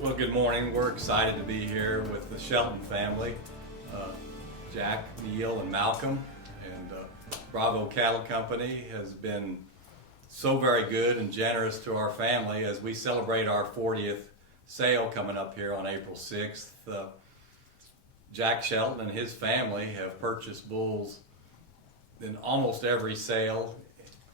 Well, good morning. We're excited to be here with the Shelton family, Jack, Neil, and Malcolm. And Bravo Cattle Company has been so very good and generous to our family as we celebrate our 40th sale coming up here on April 6th. Jack Shelton and his family have purchased bulls in almost every sale,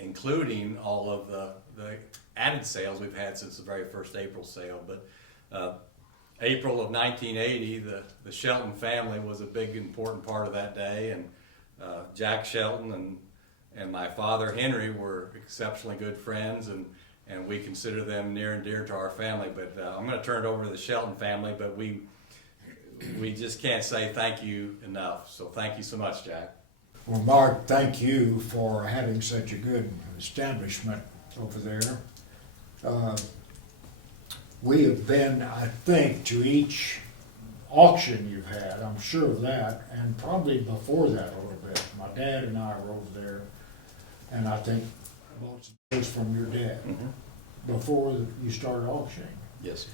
including all of the added sales we've had since the very first April sale. But April of 1980, the Shelton family was a big important part of that day, and Jack Shelton and my father Henry were exceptionally good friends, and we consider them near and dear to our family. But I'm going to turn it over to the Shelton family, but we just can't say thank you enough. So thank you so much, Jack. Well, Mark, thank you for having such a good establishment over there. We have been, I think, to each auction you've had, I'm sure of that, and probably before that a little bit. My dad and I were over there, and I think bought some bulls from your dad before you started auctioning. Yes.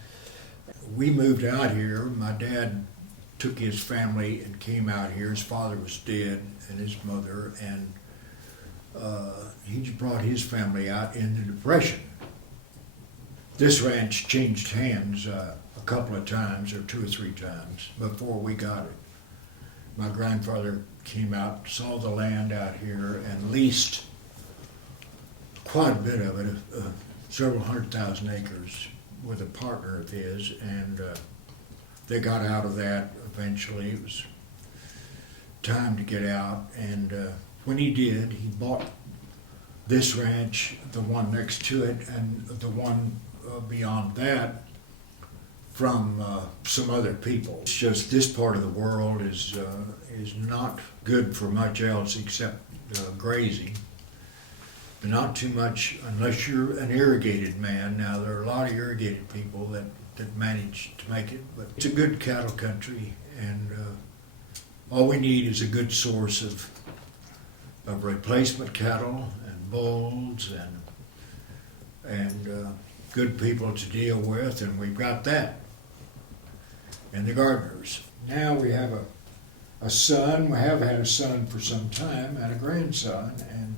We moved out here. My dad took his family and came out here. His father was dead, and his mother, and he just brought his family out in the Depression. This ranch changed hands a couple of times, or 2 or 3 times, before we got it. My grandfather came out, saw the land out here, and leased quite a bit of it, several 100,000 acres, with a partner of his, and they got out of that eventually. It was time to get out, and when he did, he bought this ranch, the one next to it, and the one beyond that from some other people. It's just this part of the world is not good for much else except grazing. But not too much unless you're an irrigated man. Now there are a lot of irrigated people that manage to make it, but it's a good cattle country, and all we need is a good source of replacement cattle and bulls and good people to deal with, and we've got that. And the Gardiners. Now we have a son. We have had a son for some time and a grandson, and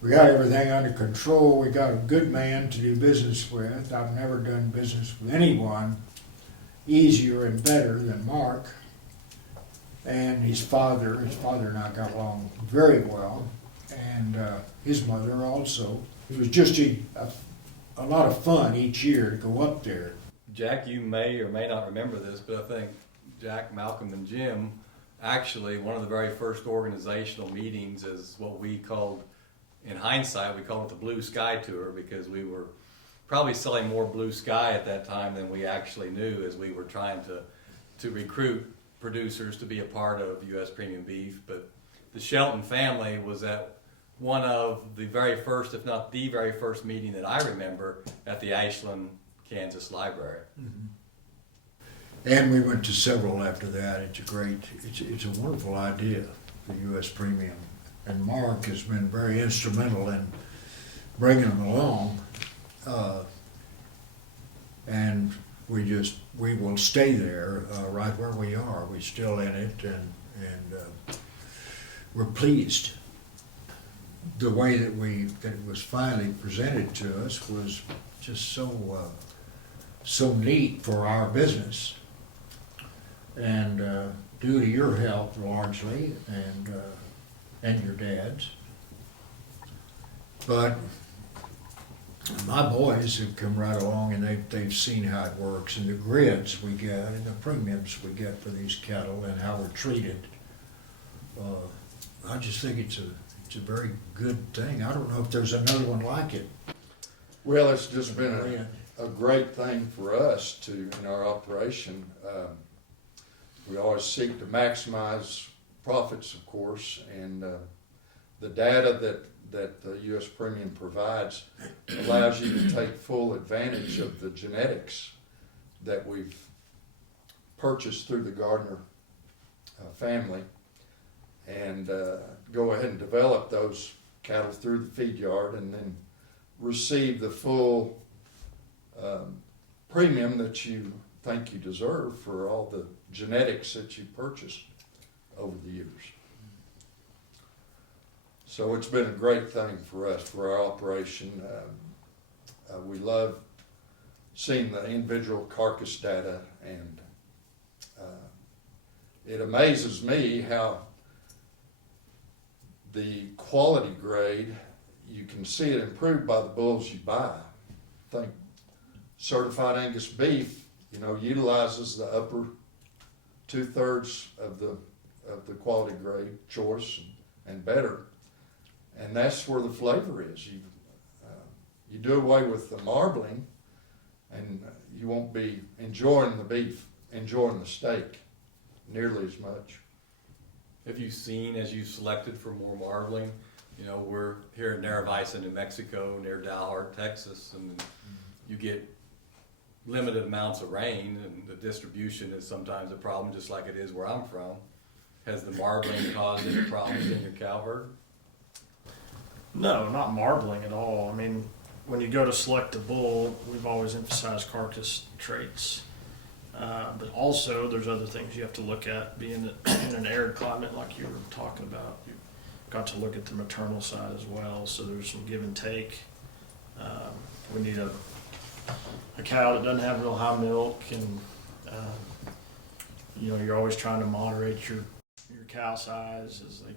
we got everything under control. We got a good man to do business with. I've never done business with anyone easier and better than Mark. And his father and I got along very well, and his mother also. It was just a lot of fun each year to go up there. Jack, you may or may not remember this, but I think Jack, Malcolm, and Jim, actually one of the very first organizational meetings is what we called, in hindsight, we called it the Blue Sky Tour, because we were probably selling more blue sky at that time than we actually knew, as we were trying to recruit producers to be a part of U.S. Premium Beef. But the Shelton family was at one of the very first, if not the very first meeting that I remember at the Ashland, Kansas Library. Mm-hmm. And we went to several after that. It's a wonderful idea, the U.S. Premium. And Mark has been very instrumental in bringing them along. And we will stay there right where we are. We're still in it, and we're pleased. The way that it was finally presented to us was just so neat for our business, and due to your help largely, and your dad's. But my boys have come right along, and they've seen how it works, and the grids we get and the premiums we get for these cattle and how we're treated. I just think it's a very good thing. I don't know if there's another one like it. Well, it's just been a great thing for us in our operation. We always seek to maximize profits, of course, and the data that the U.S. Premium provides allows you to take full advantage of the genetics that we've purchased through the Gardiner family, and go ahead and develop those cattle through the feed yard, and then receive the full premium that you think you deserve for all the genetics that you purchased over the years. So it's been a great thing for us, for our operation. We love seeing the individual carcass data, and it amazes me how the quality grade, you can see it improved by the bulls you buy. I think certified Angus beef, utilizes the upper 2/3 of the quality grade choice and better, and that's where the flavor is. You do away with the marbling, and you won't be enjoying the beef, enjoying the steak nearly as much. Have you seen, as you selected for more marbling, we're here in Nara Visa, New Mexico, near Dalhart, Texas, and you get limited amounts of rain, and the distribution is sometimes a problem, just like it is where I'm from. Has the marbling caused any problems in your cow herd? No, not marbling at all. I mean, when you go to select a bull, we've always emphasized carcass traits. But also, there's other things you have to look at. Being in an arid climate like you were talking about, you've got to look at the maternal side as well. So there's some give and take. We need a cow that doesn't have real high milk, and you're always trying to moderate your cow size as they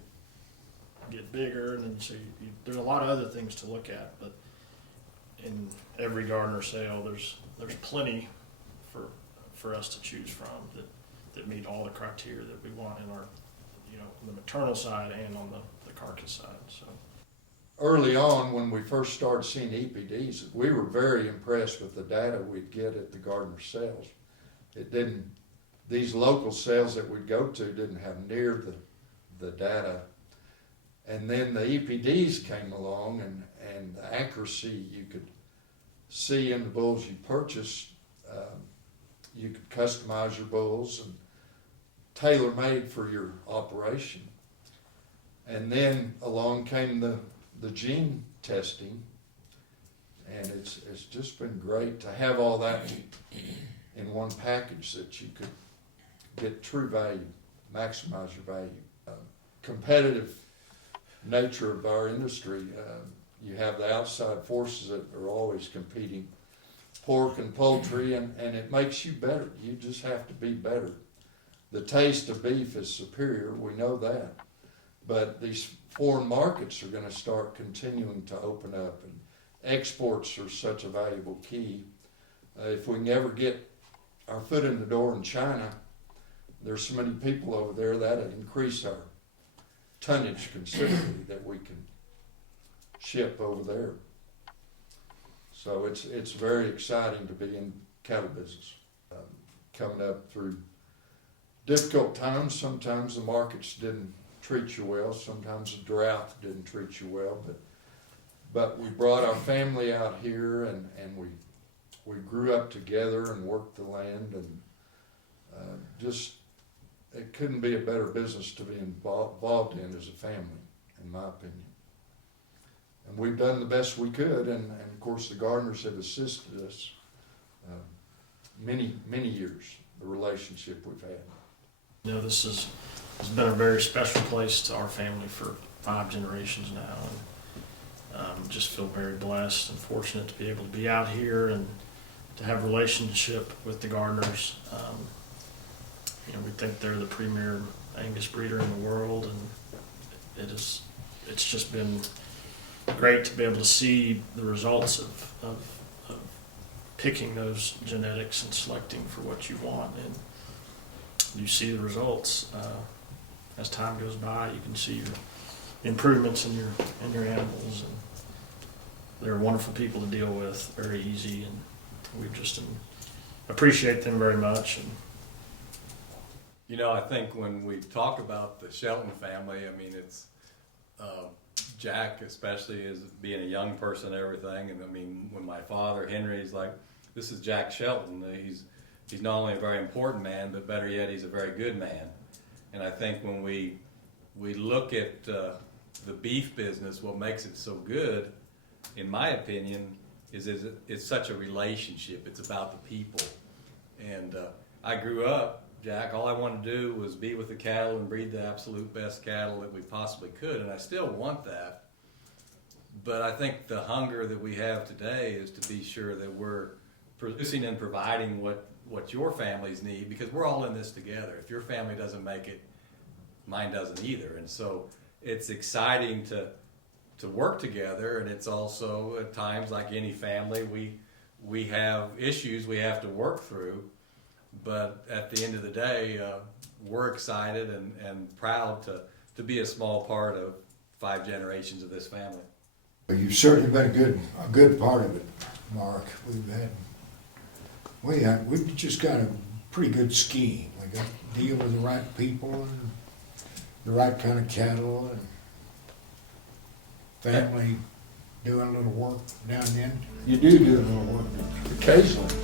get bigger, and then there's a lot of other things to look at. But in every Gardiner sale, there's plenty for us to choose from that meet all the criteria that we want in our, on the maternal side and on the carcass side. So Early on, when we first started seeing EPDs, we were very impressed with the data we'd get at the Gardiner sales. These local sales that we'd go to didn't have near the data. And then the EPDs came along, and the accuracy you could see in the bulls you purchased. You could customize your bulls and tailor-made for your operation. And then along came the gene testing, and it's just been great to have all that in one package, that you could get true value, maximize your value. Competitive nature of our industry, you have the outside forces that are always competing, pork and poultry, and it makes you better. You just have to be better. The taste of beef is superior, we know that. But these foreign markets are going to start continuing to open up, and exports are such a valuable key. If we can ever get our foot in the door in China, there's so many people over there that'll increase our tonnage considerably that we can ship over there. So it's very exciting to be in cattle business. Coming up through difficult times, sometimes the markets didn't treat you well, sometimes the drought didn't treat you well, but we brought our family out here, and we grew up together and worked the land, and just it couldn't be a better business to be involved in as a family, in my opinion. And we've done the best we could, and of course the Gardiners have assisted us many years, the relationship we've had. this has been a very special place to our family for 5 generations now, and just feel very blessed and fortunate to be able to be out here and to have a relationship with the Gardiners. We think they're the premier Angus breeder in the world, and it's just been great to be able to see the results of picking those genetics and selecting for what you want, and you see the results as time goes by. You can see your improvements in your animals, and they're wonderful people to deal with, very easy, and we just appreciate them very much. And I think when we talk about the Shelton family, I mean, it's Jack especially is being a young person and everything. And I mean, when my father, Henry's like, this is Jack Shelton. He's not only a very important man, but better yet, he's a very good man. And I think when we look at the beef business, what makes it so good, in my opinion, it's such a relationship. It's about the people. And I grew up, Jack, all I wanted to do was be with the cattle and breed the absolute best cattle that we possibly could, and I still want that. But I think the hunger that we have today is to be sure that we're producing and providing what your families need, because we're all in this together. If your family doesn't make it, mine doesn't either. And so it's exciting to work together, and it's also at times, like any family, we have issues we have to work through. But at the end of the day, we're excited and proud to be a small part of 5 generations of this family. You've certainly been a good part of it, Mark. We've just got a pretty good scheme. We got to deal with the right people and the right kind of cattle and family doing a little work now and then. You do a little work. Occasionally.